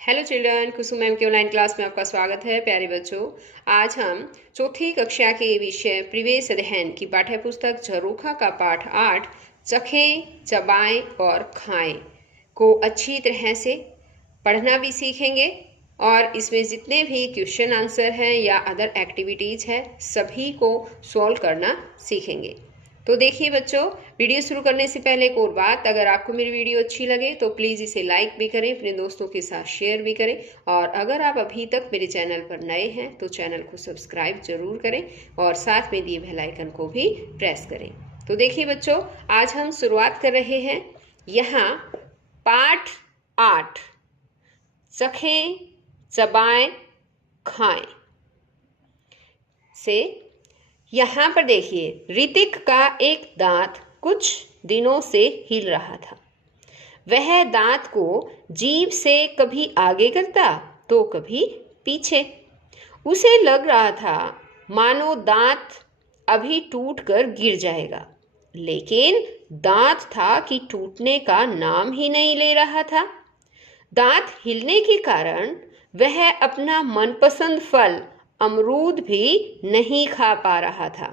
Hello children, कुसुम ma'am की online class में आपका स्वागत है। प्यारे बच्चों, आज हम चौथी कक्षा के विषय परिवेश अध्ययन की पाठ्य पुस्तक झरोखा का पाठ 8 चखें, चबाएं और खाएं को अच्छी तरह से पढ़ना भी सीखेंगे और इसमें जितने भी क्वेश्चन आंसर हैं या अदर एक्टिविटीज़ है सभी को सॉल्व करना सीखेंगे। तो देखिए बच्चों, वीडियो शुरू करने से पहले एक और बात, अगर आपको मेरी वीडियो अच्छी लगे तो प्लीज़ इसे लाइक भी करें, अपने दोस्तों के साथ शेयर भी करें और अगर आप अभी तक मेरे चैनल पर नए हैं तो चैनल को सब्सक्राइब जरूर करें और साथ में दिए बेल आइकन को भी प्रेस करें। तो देखिए बच्चों, आज हम शुरुआत कर रहे हैं यहाँ पाठ 8 चखें, चबाएं, खाएं से। यहाँ पर देखिए, ऋतिक का एक दांत कुछ दिनों से हिल रहा था। वह दांत को जीभ से कभी आगे करता तो कभी पीछे। उसे लग रहा था मानो दांत अभी टूटकर गिर जाएगा, लेकिन दांत था कि टूटने का नाम ही नहीं ले रहा था। दांत हिलने के कारण वह अपना मनपसंद फल अमरूद भी नहीं खा पा रहा था।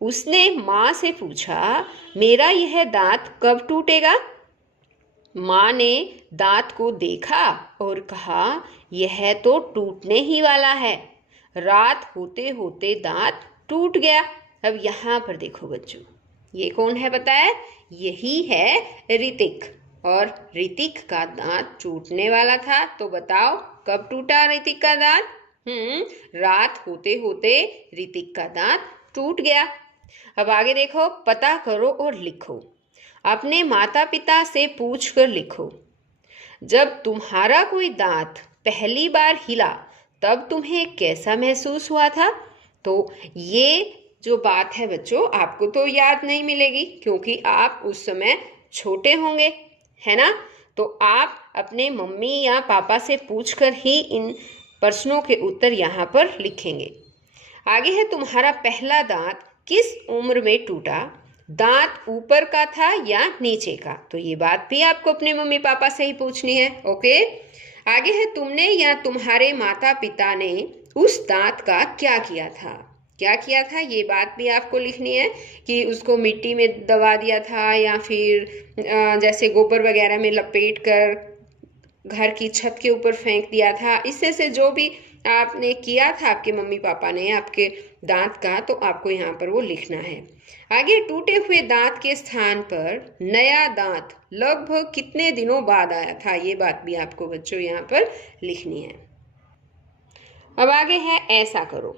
उसने माँ से पूछा, मेरा यह दांत कब टूटेगा? माँ ने दांत को देखा और कहा, यह तो टूटने ही वाला है। रात होते होते दांत टूट गया। अब यहाँ पर देखो बच्चों, ये कौन है पता है? यही है ऋतिक। और ऋतिक का दांत टूटने वाला था। तो बताओ कब टूटा ऋतिक का दांत? रात होते होते ऋतिक का दांत टूट गया। अब आगे देखो, पता करो और लिखो। अपने माता पिता से पूछ कर लिखो। जब तुम्हारा कोई दांत पहली बार हिला तब तुम्हें कैसा महसूस हुआ था? तो ये जो बात है बच्चों, आपको तो याद नहीं मिलेगी क्योंकि आप उस समय छोटे होंगे, है ना? तो आप अपने मम्मी या पापा से पूछकर ही इन प्रश्नों के उत्तर यहाँ पर लिखेंगे। आगे है, तुम्हारा पहला दांत किस उम्र में टूटा? दांत ऊपर का था या नीचे का? तो ये बात भी आपको अपने मम्मी पापा से ही पूछनी है। ओके। आगे है, तुमने या तुम्हारे माता पिता ने उस दांत का क्या किया था? क्या किया था ये बात भी आपको लिखनी है कि उसको मिट्टी में दबा दिया था या फिर जैसे गोबर वगैरह में लपेट कर घर की छत के ऊपर फेंक दिया था। इससे से जो भी आपने किया था आपके मम्मी पापा ने आपके दांत का, तो आपको यहाँ पर वो लिखना है। आगे, टूटे हुए दांत के स्थान पर नया दांत लगभग कितने दिनों बाद आया था? ये बात भी आपको बच्चों यहाँ पर लिखनी है। अब आगे है, ऐसा करो।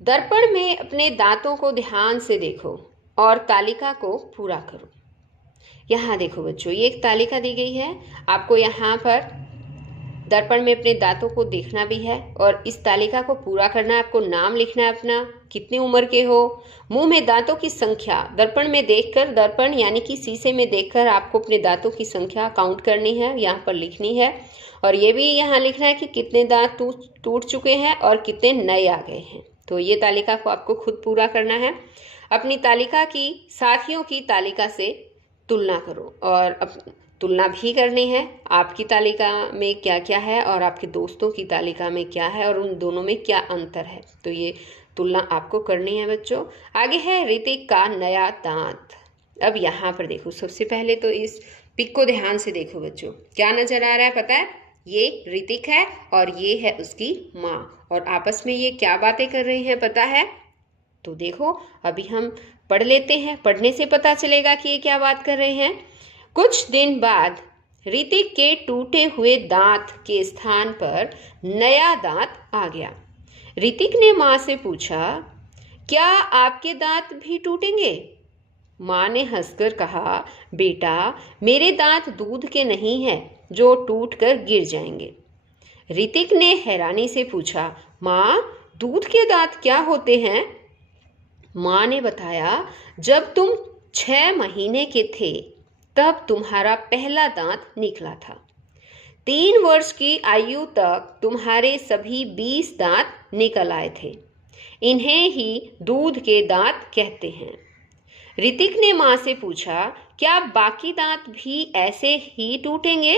दर्पण में अपने दांतों को ध्यान से देखो और तालिका को पूरा करो। यहाँ देखो बच्चों, ये एक तालिका दी गई है। आपको यहाँ पर दर्पण में अपने दांतों को देखना भी है और इस तालिका को पूरा करना है। आपको नाम लिखना है अपना, कितनी उम्र के हो, मुंह में दांतों की संख्या दर्पण में देखकर, दर्पण यानी कि शीशे में देखकर आपको अपने दांतों की संख्या काउंट करनी है, यहाँ पर लिखनी है। और ये भी यहाँ लिखना है कि कितने दांत टूट चुके हैं और कितने नए आ गए हैं। तो ये तालिका को आपको खुद पूरा करना है। अपनी तालिका की साथियों की तालिका से तुलना करो और तुलना भी करनी है, आपकी तालिका में क्या क्या है और आपके दोस्तों की तालिका में क्या है और उन दोनों में क्या अंतर है। तो ये तुलना आपको करनी है बच्चों। आगे है, ऋतिक का नया दांत। अब यहाँ पर देखो, सबसे पहले तो इस पिक को ध्यान से देखो बच्चों, क्या नजर आ रहा है पता है? ये ऋतिक है और ये है उसकी माँ, और आपस में ये क्या बातें कर रही हैं पता है? तो देखो, अभी हम पढ़ लेते हैं, पढ़ने से पता चलेगा कि ये क्या बात कर रहे हैं। कुछ दिन बाद ऋतिक के टूटे हुए दांत के स्थान पर नया दांत आ गया। ऋतिक ने माँ से पूछा, क्या आपके दांत भी टूटेंगे? माँ ने हंसकर कहा, बेटा, मेरे दांत दूध के नहीं हैं जो टूटकर गिर जाएंगे। ऋतिक ने हैरानी से पूछा, माँ, दूध के दांत क्या होते हैं? माँ ने बताया, जब तुम 6 महीने के थे तब तुम्हारा पहला दांत निकला था। 3 वर्ष की आयु तक तुम्हारे सभी 20 दांत निकल आए थे। इन्हें ही दूध के दांत कहते हैं। ऋतिक ने माँ से पूछा, क्या बाकी दांत भी ऐसे ही टूटेंगे?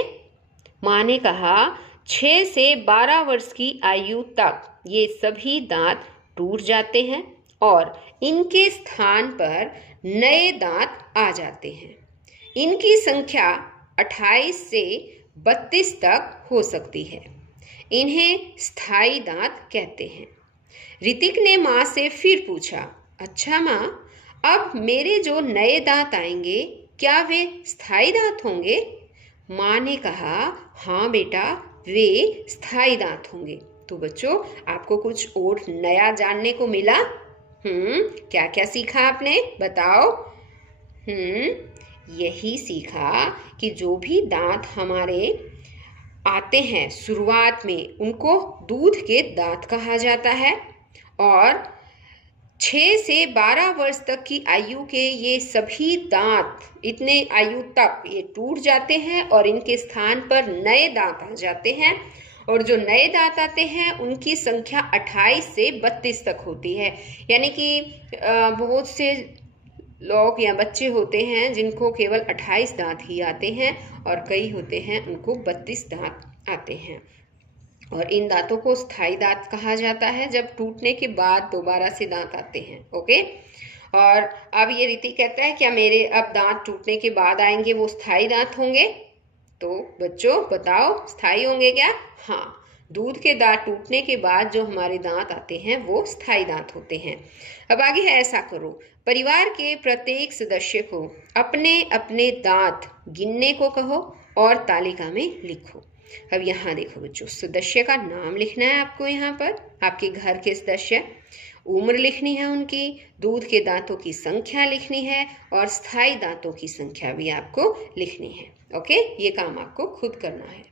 माँ ने कहा 6 से 12 वर्ष की आयु तक ये सभी दांत टूट जाते हैं और इनके स्थान पर नए दांत आ जाते हैं। इनकी संख्या 28 से 32 तक हो सकती है। इन्हें स्थायी दांत कहते हैं। ऋतिक ने माँ से फिर पूछा, अच्छा माँ, अब मेरे जो नए दांत आएंगे क्या वे स्थायी दांत होंगे? माँ ने कहा, हाँ बेटा, वे स्थायी दांत होंगे। तो बच्चों, आपको कुछ और नया जानने को मिला? क्या क्या सीखा आपने, बताओ? यही सीखा कि जो भी दांत हमारे आते हैं शुरुआत में, उनको दूध के दांत कहा जाता है और 6 से 12 वर्ष तक की आयु के ये सभी दांत इतने आयु तक ये टूट जाते हैं और इनके स्थान पर नए दांत आ जाते हैं। और जो नए दांत आते हैं उनकी संख्या 28 से 32 तक होती है। यानी कि बहुत से लोग या बच्चे होते हैं जिनको केवल 28 दांत ही आते हैं और कई होते हैं उनको 32 दांत आते हैं। और इन दांतों को स्थायी दांत कहा जाता है जब टूटने के बाद दोबारा से दांत आते हैं। ओके, और अब ये रीति कहता है क्या मेरे अब दांत टूटने के बाद आएंगे वो स्थायी दांत होंगे? तो बच्चों बताओ, स्थायी होंगे क्या? हाँ, दूध के दांत टूटने के बाद जो हमारे दांत आते हैं वो स्थायी दांत होते हैं। अब आगे है, ऐसा करो, परिवार के प्रत्येक सदस्य को अपने अपने दांत गिनने को कहो और तालिका में लिखो। अब यहाँ देखो बच्चों, सदस्य का नाम लिखना है आपको। यहाँ पर आपके घर के सदस्य, उम्र लिखनी है उनकी, दूध के दांतों की संख्या लिखनी है और स्थायी दांतों की संख्या भी आपको लिखनी है। ओके, ये काम आपको खुद करना है।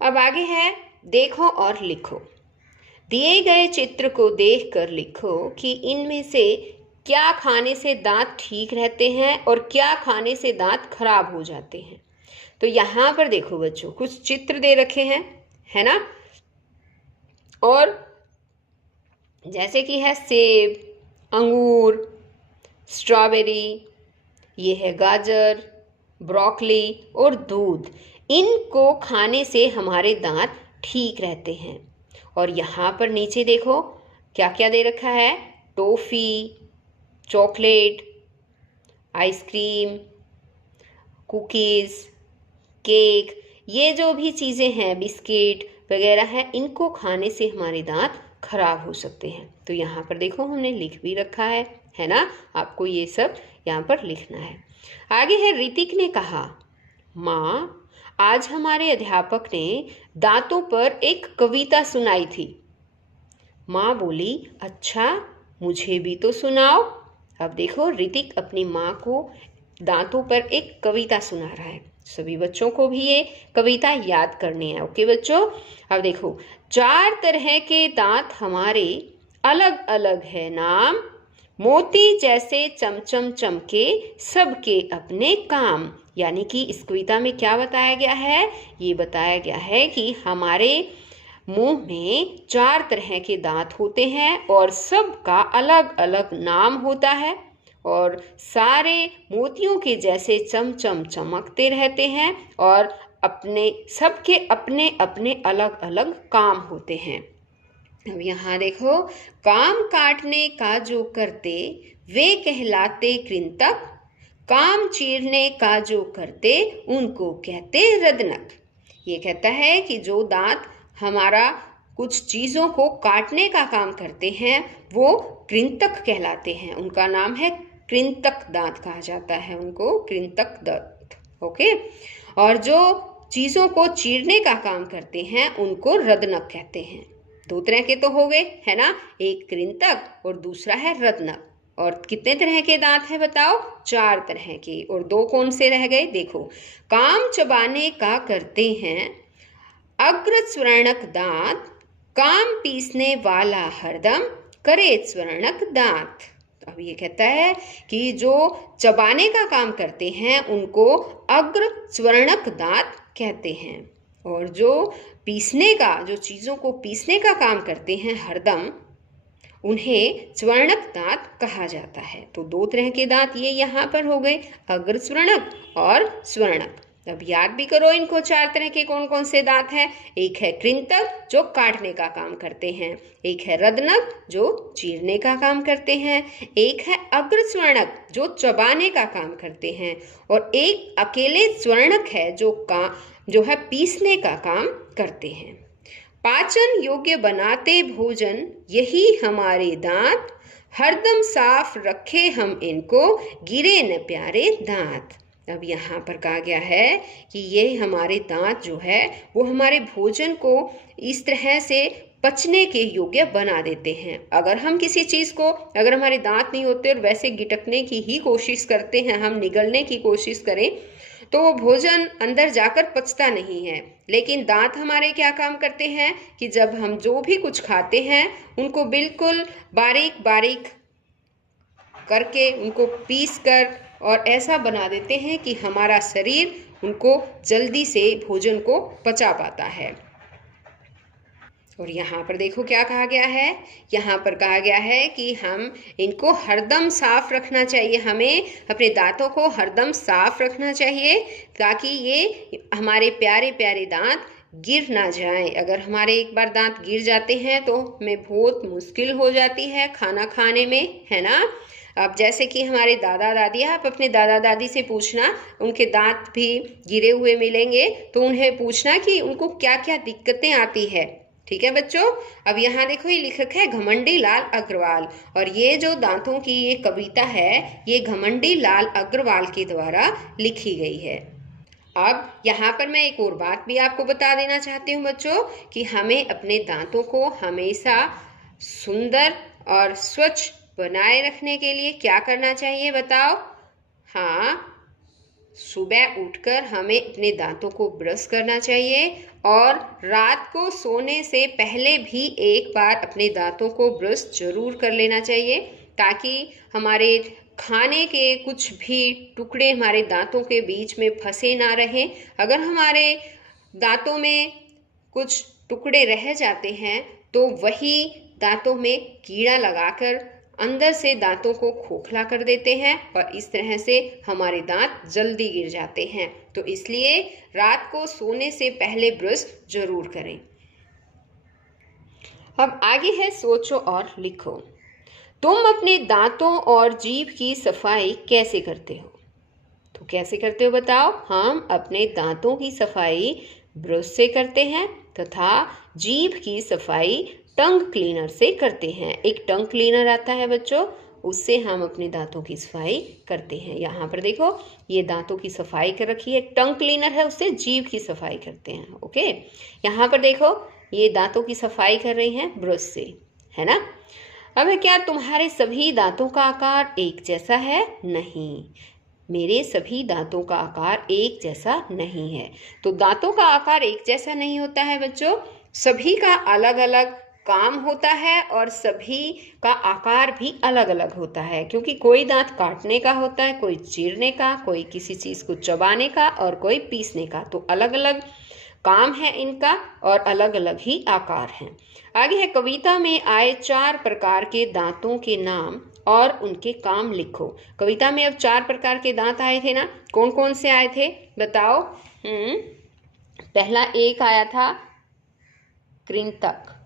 अब आगे है, देखो और लिखो। दिए गए चित्र को देखकर लिखो कि इनमें से क्या खाने से दांत ठीक रहते हैं और क्या खाने से दांत खराब हो जाते हैं। तो यहाँ पर देखो बच्चों, कुछ चित्र दे रखे हैं, है ना? और जैसे कि है सेब, अंगूर, स्ट्रॉबेरी, ये है गाजर, ब्रोकली और दूध। इनको खाने से हमारे दांत ठीक रहते हैं। और यहाँ पर नीचे देखो क्या क्या दे रखा है, toffee, chocolate, ice cream, cookies, cake, ये जो भी चीज़ें हैं, बिस्किट वगैरह हैं, इनको खाने से हमारे दांत खराब हो सकते हैं। तो यहाँ पर देखो हमने लिख भी रखा है ना? आपको ये सब यहाँ पर लिखना है। आगे है, ऋतिक ने कहा, माँ, आज हमारे अध्यापक ने दांतों पर एक कविता सुनाई थी। माँ बोली, अच्छा, मुझे भी तो सुनाओ। अब देखो, ऋतिक अपनी माँ को दांतों पर एक कविता सुना रहा है। सभी बच्चों को भी ये कविता याद करनी है। ओके बच्चों, अब देखो, 4 तरह के दांत हमारे अलग अलग है नाम, मोती जैसे चमचम चमके सबके अपने काम। यानी कि इस कविता में क्या बताया गया है? ये बताया गया है कि हमारे मुंह में 4 तरह के दांत होते हैं और सबका अलग अलग नाम होता है और सारे मोतियों के जैसे चमचम चमकते रहते हैं और सबके अपने अपने अलग अलग काम होते हैं। अब यहाँ देखो, काम काटने का जो करते वे कहलाते कृंतक, काम चीरने का जो करते उनको कहते रदनक। ये कहता है कि जो दांत हमारा कुछ चीज़ों को काटने का काम करते हैं वो कृंतक कहलाते हैं। उनका नाम है कृंतक दांत कहा जाता है, उनको कृंतक दांत। ओके, और जो चीज़ों को चीरने का काम करते हैं उनको रदनक कहते हैं। 2 तरह के तो हो गए, है ना? एक कृंतक और दूसरा है रदनक। और कितने तरह के दांत हैं बताओ? 4 तरह के। और 2 कौन से रह गए? देखो, काम चबाने का करते हैं अग्र स्वर्णक दांत, काम पीसने वाला हरदम करे स्वर्णक दांत। अब ये कहता है कि जो चबाने का काम करते हैं उनको अग्र स्वर्णक दांत कहते हैं और जो चीज़ों को पीसने का काम करते हैं हरदम, उन्हें स्वर्णक दांत कहा जाता है। तो 2 तरह के दांत ये यहाँ पर हो गए, अग्र स्वर्णक और स्वर्णक। अब याद भी करो इनको, 4 तरह के कौन कौन से दांत हैं। एक है कृंतक जो काटने का काम करते हैं, एक है रदनक जो चीरने का काम करते हैं, एक है अग्रस्वर्णक जो चबाने का काम करते हैं, और एक अकेले स्वर्णक है जो है पीसने का काम करते हैं। पाचन योग्य बनाते भोजन यही हमारे दांत, हरदम साफ रखे हम इनको, गिरे न प्यारे दांत। अब यहाँ पर कहा गया है कि ये हमारे दांत जो है वो हमारे भोजन को इस तरह से पचने के योग्य बना देते हैं। अगर हम किसी चीज़ को, अगर हमारे दांत नहीं होते और वैसे गिटकने की ही कोशिश करते हैं, हम निगलने की कोशिश करें, तो वो भोजन अंदर जाकर पचता नहीं है। लेकिन दांत हमारे क्या काम करते हैं कि जब हम जो भी कुछ खाते हैं उनको बिल्कुल बारीक बारीक करके, उनको पीस कर और ऐसा बना देते हैं कि हमारा शरीर उनको जल्दी से भोजन को पचा पाता है। और यहाँ पर देखो क्या कहा गया है, यहाँ पर कहा गया है कि हम इनको हरदम साफ रखना चाहिए, हमें अपने दांतों को हरदम साफ रखना चाहिए ताकि ये हमारे प्यारे प्यारे दांत गिर ना जाएं। अगर हमारे एक बार दांत गिर जाते हैं तो हमें बहुत मुश्किल हो जाती है खाना खाने में, है ना। अब जैसे कि हमारे दादा दादी, आप अपने दादा दादी से पूछना, उनके दांत भी गिरे हुए मिलेंगे, तो उन्हें पूछना कि उनको क्या क्या दिक्कतें आती है। ठीक है बच्चों। अब यहाँ देखो ये लेखक है घमंडी लाल अग्रवाल, और ये जो दांतों की ये कविता है ये घमंडी लाल अग्रवाल के द्वारा लिखी गई है। अब यहाँ पर मैं एक और बात भी आपको बता देना चाहती हूँ बच्चों कि हमें अपने दांतों को हमेशा सुंदर और स्वच्छ बनाए रखने के लिए क्या करना चाहिए बताओ। हाँ, सुबह उठकर हमें अपने दांतों को ब्रश करना चाहिए, और रात को सोने से पहले भी एक बार अपने दांतों को ब्रश जरूर कर लेना चाहिए, ताकि हमारे खाने के कुछ भी टुकड़े हमारे दांतों के बीच में फंसे ना रहें। अगर हमारे दांतों में कुछ टुकड़े रह जाते हैं तो वही दांतों में कीड़ा लगाकर अंदर से दांतों को खोखला कर देते हैं, और इस तरह से हमारे दांत जल्दी गिर जाते हैं। तो इसलिए रात को सोने से पहले ब्रश जरूर करें। अब आगे है सोचो और लिखो। तुम अपने दांतों और जीभ की सफाई कैसे करते हो? तो कैसे करते हो बताओ। हम अपने दांतों की सफाई ब्रश से करते हैं तथा जीभ की सफाई टंग क्लीनर से करते हैं। एक टंग क्लीनर आता है बच्चों, उससे हम अपने दांतों की सफाई करते हैं। यहाँ पर देखो ये दांतों की सफाई कर रखी है, टंग क्लीनर है, उससे जीभ की सफाई करते हैं। ओके, यहाँ पर देखो ये दांतों की सफाई कर रही हैं ब्रश से, है ना। अब क्या तुम्हारे सभी दांतों का आकार एक जैसा है? नहीं, मेरे सभी दांतों का आकार एक जैसा नहीं है। तो दांतों का आकार एक जैसा नहीं होता है बच्चों, सभी का अलग अलग काम होता है और सभी का आकार भी अलग अलग होता है, क्योंकि कोई दांत काटने का होता है, कोई चीरने का, कोई किसी चीज़ को चबाने का और कोई पीसने का। तो अलग अलग काम है इनका और अलग अलग ही आकार हैं। आगे है कविता में आए 4 प्रकार के दांतों के नाम और उनके काम लिखो। कविता में अब 4 प्रकार के दांत आए थे ना, कौन कौन से आए थे बताओ। पहला एक आया था कृंतक,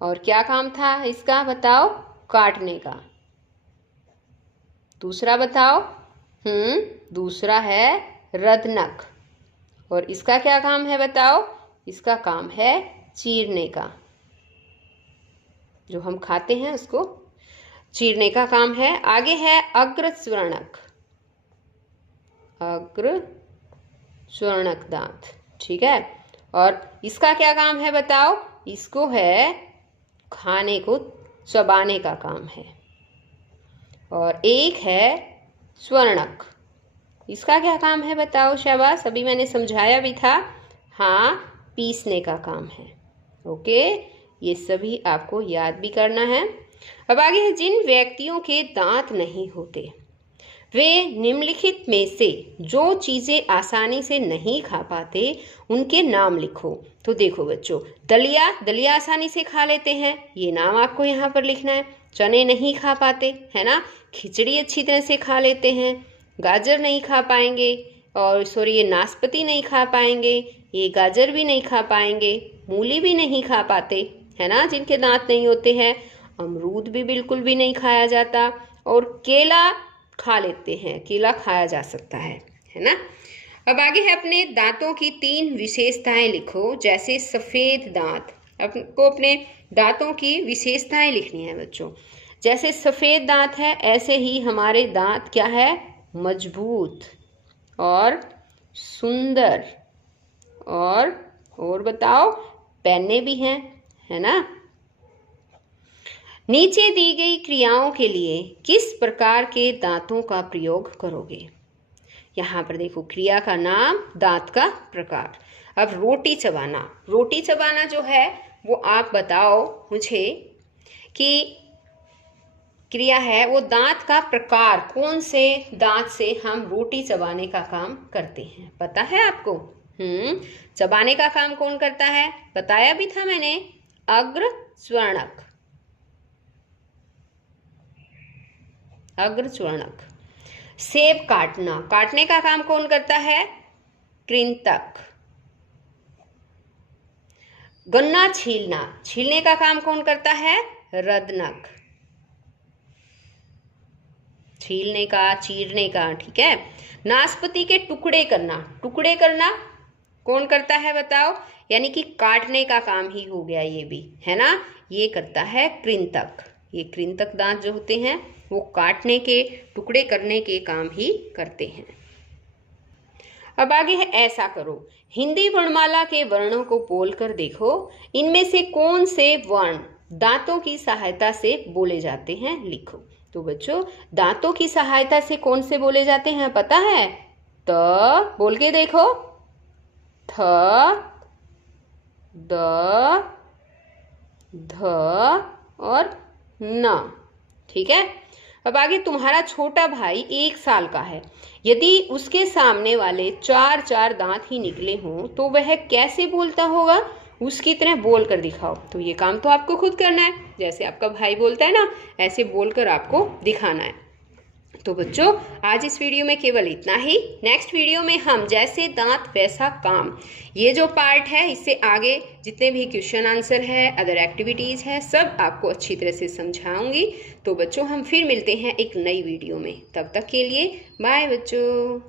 और क्या काम था इसका बताओ? काटने का। दूसरा बताओ। दूसरा है रदनक, और इसका क्या काम है बताओ? इसका काम है चीरने का, जो हम खाते हैं उसको चीरने का काम है। आगे है अग्रस्वर्णक, अग्रस्वर्णक दांत, ठीक है। और इसका क्या काम है बताओ? इसको है खाने को चबाने का काम है। और एक है स्वर्णक, इसका क्या काम है बताओ? शाबाश, अभी मैंने समझाया भी था। हाँ, पीसने का काम है। ओके, ये सभी आपको याद भी करना है। अब आगे है जिन व्यक्तियों के दांत नहीं होते वे निम्नलिखित में से जो चीज़ें आसानी से नहीं खा पाते उनके नाम लिखो। तो देखो बच्चों, दलिया आसानी से खा लेते हैं, ये नाम आपको यहाँ पर लिखना है। चने नहीं खा पाते, है ना। खिचड़ी अच्छी तरह से खा लेते हैं, गाजर नहीं खा पाएंगे, और सॉरी ये नाशपाती नहीं खा पाएंगे, ये गाजर भी नहीं खा पाएंगे, मूली भी नहीं खा पाते, है ना, जिनके दांत नहीं होते हैं। अमरूद भी बिल्कुल भी नहीं खाया जाता, और केला खा लेते हैं, केला खाया जा सकता है ना। अब आगे है अपने दांतों की 3 विशेषताएं लिखो। जैसे सफ़ेद दांत, आपको अपने दांतों की विशेषताएं लिखनी है बच्चों। जैसे सफ़ेद दांत है, ऐसे ही हमारे दांत क्या है, मजबूत और सुंदर, और बताओ पहने भी हैं, है ना। नीचे दी गई क्रियाओं के लिए किस प्रकार के दांतों का प्रयोग करोगे। यहाँ पर देखो क्रिया का नाम, दांत का प्रकार। अब रोटी चबाना जो है वो आप बताओ मुझे कि क्रिया है वो दांत का प्रकार, कौन से दांत से हम रोटी चबाने का काम करते हैं, पता है आपको। चबाने का काम कौन करता है, बताया भी था मैंने, अग्रस्वर्णक। सेब काटने का काम कौन करता है, कृंतक। गन्ना छीलने का काम कौन करता है, रदनक। छीलने का, चीरने का, ठीक है। नाशपाती के टुकड़े करना कौन करता है बताओ, यानी कि काटने का काम ही हो गया ये भी, है ना, ये करता है कृंतक। ये कृंतक दांत जो होते हैं वो काटने के, टुकड़े करने के काम ही करते हैं। अब आगे है ऐसा करो। हिंदी वर्णमाला के वर्णों को बोलकर देखो, इनमें से कौन से वर्ण दांतों की सहायता से बोले जाते हैं, लिखो। तो बच्चों दांतों की सहायता से कौन से बोले जाते हैं पता है, त बोल के देखो, थ, द, ध और न, ठीक है। अब आगे तुम्हारा छोटा भाई 1 साल का है, यदि उसके सामने वाले 4 दांत ही निकले हों तो वह कैसे बोलता होगा, उसकी तरह बोल कर दिखाओ। तो ये काम तो आपको खुद करना है, जैसे आपका भाई बोलता है ना, ऐसे बोलकर आपको दिखाना है। तो बच्चों आज इस वीडियो में केवल इतना ही। नेक्स्ट वीडियो में हम जैसे दांत वैसा काम, ये जो पार्ट है इससे आगे जितने भी क्वेश्चन आंसर है, अदर एक्टिविटीज़ है, सब आपको अच्छी तरह से समझाऊंगी। तो बच्चों हम फिर मिलते हैं एक नई वीडियो में, तब तक के लिए बाय बच्चों।